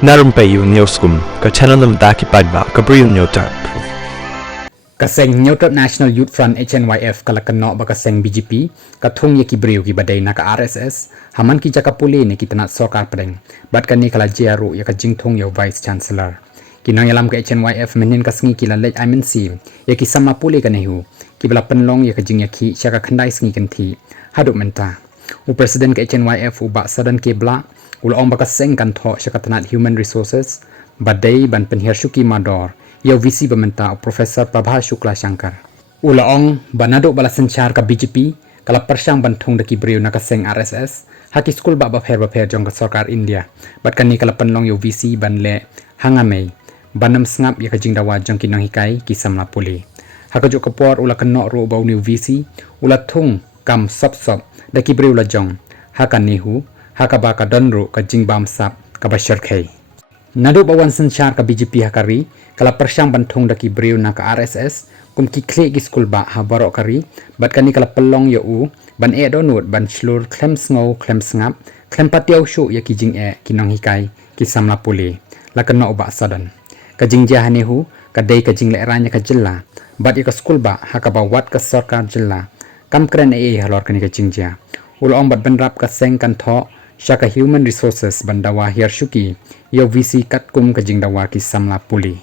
Na Rympei U Hynñiewtrep ka channel nabynta ki paidbah ka Bri U Hynñiewtrep. Kaseng Hynñiewtrep National Youth Front HNYF kalakano ba kaseng BJP ka thung ye ki Bri U ki badai na ka RSS haman ki jaka puli ne ki tanat sorkar padeng bat kan ni kala jiaru ya ka jingthung ya vice chancellor kinang yalam ka HNYF menin kasngi ki lalej IMNC ya ki sama puli ka nehu ki bala penlong ya ka jing ya ki syaka khandai sngi kan thi haduk menta u president ka HNYF u ba Sadon ke bla ul ong ba kaseng kan tho syaka tanat human resources badai ban penhir syuki mador ya visi bamenta profesor prabha shukla shankar ula ong banado bala senchar ka BJP kala persyang bantung daki Bri U nakaseng RSS haki skul ba bapher jong ka sarkar India bat kan ni kala penlong yo visi ban le hangamei banam sngap ya ka jingdawa jong kinang hikai ki samla puli hakajo kapor ula kanno ro bau ni visi ula thung kam sop daki Bri U la jong hakan nihu hakaba ka donru ka jingbam sap ka bashar khai nadu bawan senchar ka BJP hakari kala persyang bantung daki Bri U na ka RSS kum ki khlieh gi skul ba ha baroh kari bat kani kala pelong ya u ban e donut ban slur klem sngo klem sngap klem patiau shu ya ki jing e kinong hikai ki samla puli la kanno ba Sadon ka jing ja hanehu ka dei ka jing le ranya ka jylla bat ya ka skul ba hakaba wat ka sarkar jylla kam kren e halor kani ka jing ja ul ong bat ban rap ka seng kan tho syaka human resources bandawa hiar shuki yo visi kat kum ka jingdawa ki samla puli